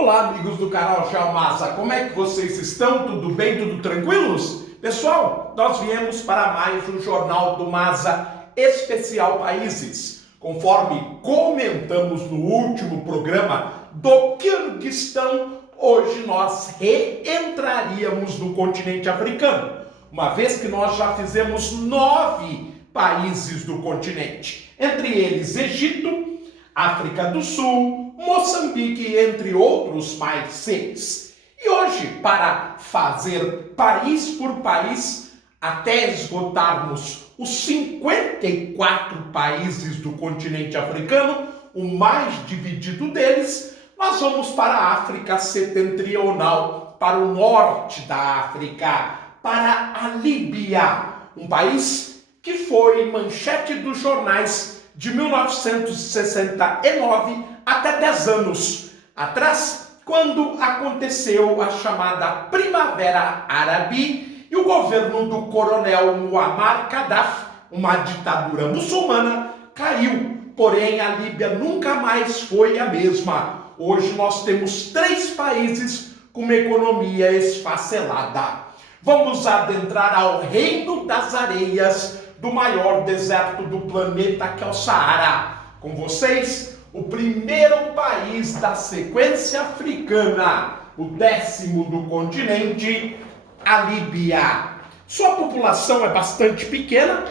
Olá, amigos do canal Jalmasa, como é que vocês estão? Tudo bem? Tudo tranquilos? Pessoal, nós viemos para mais um Jornal do Masa Especial Países. Conforme comentamos no último programa do Quirguistão, hoje nós reentraríamos no continente africano, uma vez que nós já fizemos 9 países do continente, entre eles Egito, África do Sul, Moçambique, entre outros mais 6. E hoje, para fazer país por país, até esgotarmos os 54 países do continente africano, o mais dividido deles, nós vamos para a África setentrional, para o norte da África, para a Líbia, um país que foi manchete dos jornais de 1969 até 10 anos atrás, quando aconteceu a chamada Primavera Árabe e o governo do coronel Muammar Gaddafi, uma ditadura muçulmana, caiu. Porém, a Líbia nunca mais foi a mesma. Hoje nós temos 3 países com uma economia esfacelada. Vamos adentrar ao reino das areias do maior deserto do planeta, que é o Saara. Com vocês, o primeiro país da sequência africana, o 10º do continente, a Líbia. Sua população é bastante pequena,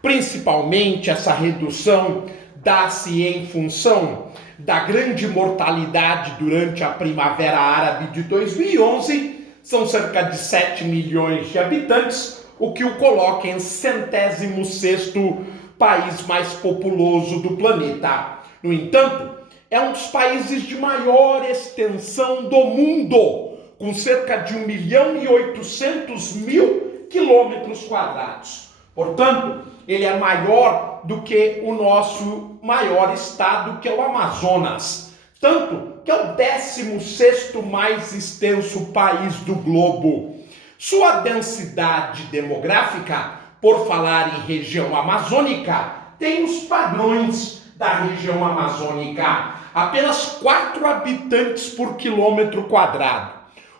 principalmente essa redução dá-se em função da grande mortalidade durante a Primavera Árabe de 2011, são cerca de 7 milhões de habitantes, o que o coloca em 106º país mais populoso do planeta. No entanto, é um dos países de maior extensão do mundo, com cerca de 1.800.000 quilômetros quadrados. Portanto, ele é maior do que o nosso maior estado, que é o Amazonas. Tanto que é o 16º mais extenso país do globo. Sua densidade demográfica, por falar em região amazônica, tem os padrões da região amazônica. Apenas 4 habitantes por quilômetro quadrado.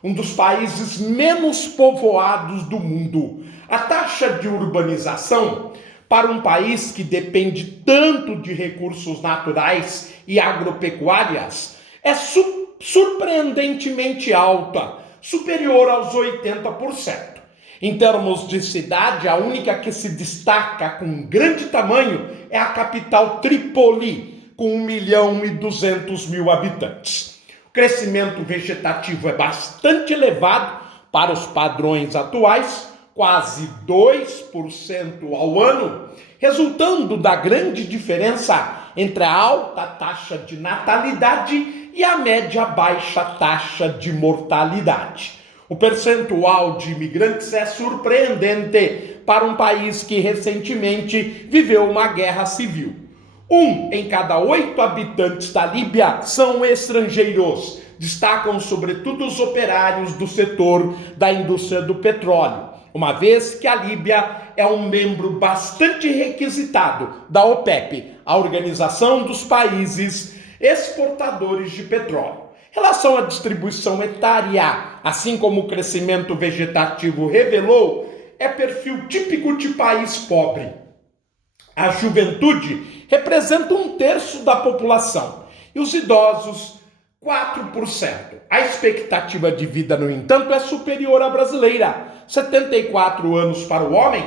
Um dos países menos povoados do mundo. A taxa de urbanização, para um país que depende tanto de recursos naturais e agropecuárias, é surpreendentemente alta, superior aos 80%. Em termos de cidade, a única que se destaca com grande tamanho é a capital Trípoli, com 1.200.000 habitantes. O crescimento vegetativo é bastante elevado para os padrões atuais, quase 2% ao ano, resultando da grande diferença entre a alta taxa de natalidade e a média baixa taxa de mortalidade. O percentual de imigrantes é surpreendente para um país que recentemente viveu uma guerra civil. 1 em cada 8 habitantes da Líbia são estrangeiros. Destacam sobretudo os operários do setor da indústria do petróleo, uma vez que a Líbia é um membro bastante requisitado da OPEP, a Organização dos Países Exportadores de Petróleo. Em relação à distribuição etária, assim como o crescimento vegetativo revelou, é perfil típico de país pobre. A juventude representa 1/3 da população e os idosos 4%. A expectativa de vida, no entanto, é superior à brasileira. 74 anos para o homem,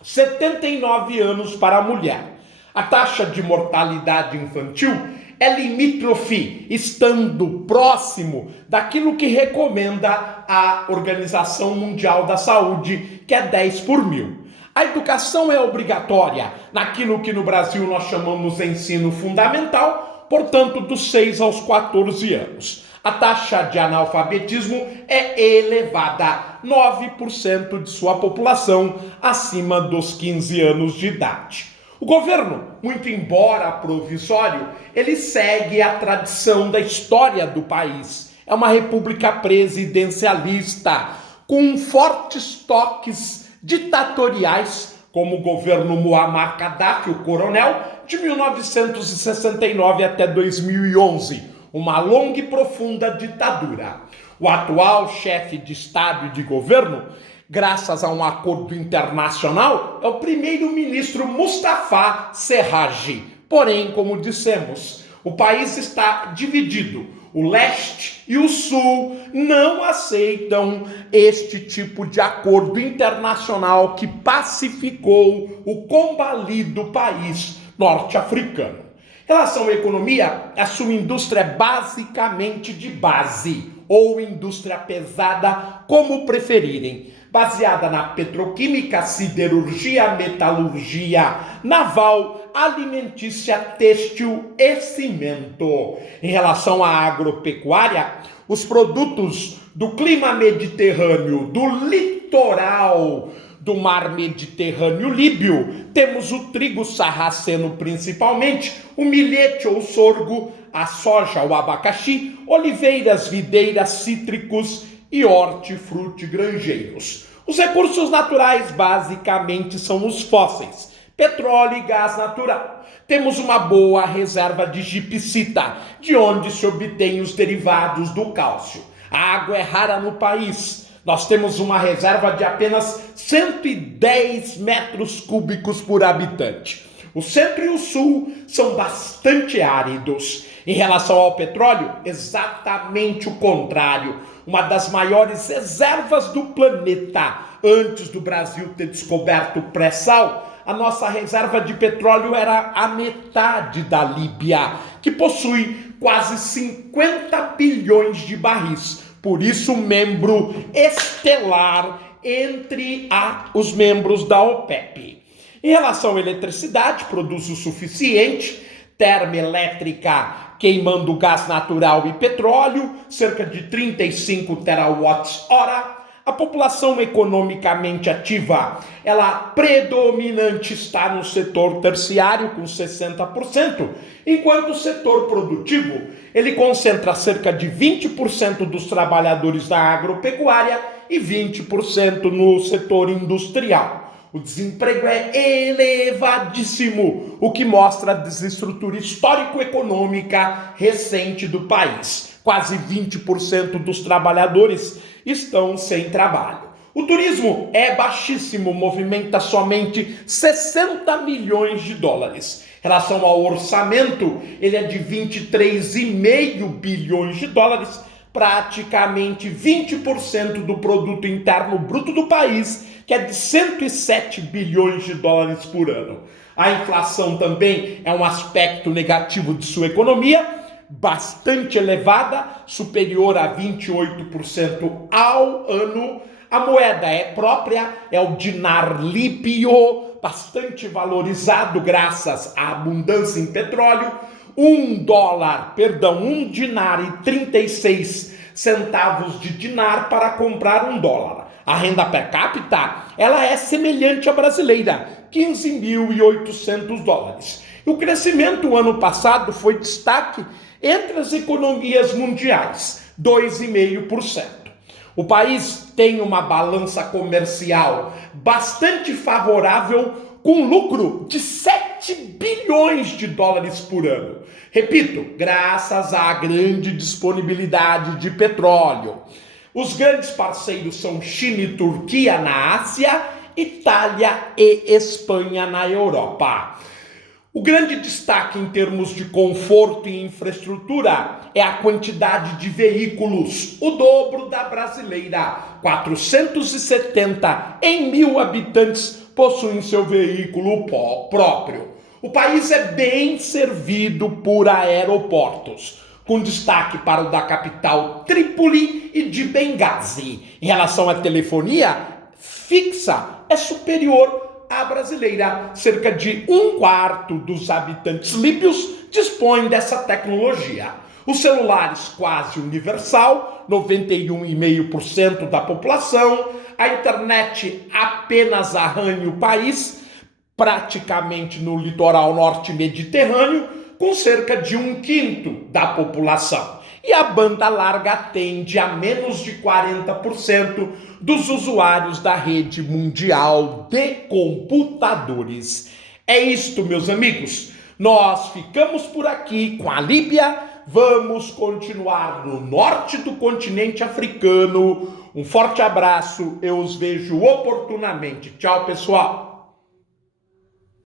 79 anos para a mulher. A taxa de mortalidade infantil é limítrofe, estando próximo daquilo que recomenda a Organização Mundial da Saúde, que é 10 por 1000. A educação é obrigatória, naquilo que no Brasil nós chamamos de ensino fundamental, portanto, dos 6 aos 14 anos. A taxa de analfabetismo é elevada, 9% de sua população acima dos 15 anos de idade. O governo, muito embora provisório, ele segue a tradição da história do país. É uma república presidencialista, com fortes toques ditatoriais, como o governo Muammar Gaddafi, o coronel, de 1969 até 2011. uma longa e profunda ditadura. O atual chefe de Estado e de governo, graças a um acordo internacional, é o primeiro-ministro Mustafa Serraj. Porém, como dissemos, o país está dividido. O leste e o sul não aceitam este tipo de acordo internacional que pacificou o combalido país norte-africano. Em relação à economia, a sua indústria é basicamente de base, ou indústria pesada, como preferirem, baseada na petroquímica, siderurgia, metalurgia, naval, alimentícia, têxtil e cimento. Em relação à agropecuária, os produtos do clima mediterrâneo, do litoral do mar Mediterrâneo líbio, temos o trigo sarraceno principalmente, o milhete ou sorgo, a soja, o abacaxi, oliveiras, videiras, cítricos e hortifrutigranjeiros. Os recursos naturais basicamente são os fósseis, petróleo e gás natural. Temos uma boa reserva de gipsita, de onde se obtém os derivados do cálcio. A água é rara no país. Nós temos uma reserva de apenas 110 metros cúbicos por habitante. O centro e o sul são bastante áridos. Em relação ao petróleo, exatamente o contrário. Uma das maiores reservas do planeta. Antes do Brasil ter descoberto o pré-sal, a nossa reserva de petróleo era a metade da Líbia, que possui quase 50 bilhões de barris. Por isso, membro estelar entre os membros da OPEP. Em relação à eletricidade, produz o suficiente, termoelétrica queimando gás natural e petróleo, cerca de 35 terawatts-hora. A população economicamente ativa, ela predominante está no setor terciário com 60%, enquanto o setor produtivo, ele concentra cerca de 20% dos trabalhadores da agropecuária e 20% no setor industrial. O desemprego é elevadíssimo, o que mostra a desestrutura histórico-econômica recente do país. Quase 20% dos trabalhadores estão sem trabalho. O turismo é baixíssimo, movimenta somente 60 milhões de dólares. Em relação ao orçamento, ele é de 23,5 bilhões de dólares, praticamente 20% do produto interno bruto do país, que é de 107 bilhões de dólares por ano. A inflação também é um aspecto negativo de sua economia, bastante elevada, superior a 28% ao ano. A moeda é própria, é o dinar líbio, bastante valorizado graças à abundância em petróleo. Um dinar e 36 centavos de dinar para comprar $1. A renda per capita, ela é semelhante à brasileira, 15.800 dólares. O crescimento ano passado foi destaque entre as economias mundiais, 2,5%. O país tem uma balança comercial bastante favorável, com lucro de 7 bilhões de dólares por ano. Repito, graças à grande disponibilidade de petróleo. Os grandes parceiros são China e Turquia na Ásia, Itália e Espanha na Europa. O grande destaque em termos de conforto e infraestrutura é a quantidade de veículos, o dobro da brasileira. 470 em 1.000 habitantes possuem seu veículo próprio. O país é bem servido por aeroportos, com destaque para o da capital Trípoli e de Benghazi. Em relação à telefonia fixa, é superior à brasileira. Cerca de 1/4 dos habitantes líbios dispõem dessa tecnologia. Os celulares quase universal, 91,5% da população. A internet apenas arranha o país, praticamente no litoral norte mediterrâneo, com cerca de 1/5 da população. E a banda larga atende a menos de 40% dos usuários da rede mundial de computadores. É isto, meus amigos. Nós ficamos por aqui com a Líbia. Vamos continuar no norte do continente africano. Um forte abraço, eu os vejo oportunamente. Tchau, pessoal!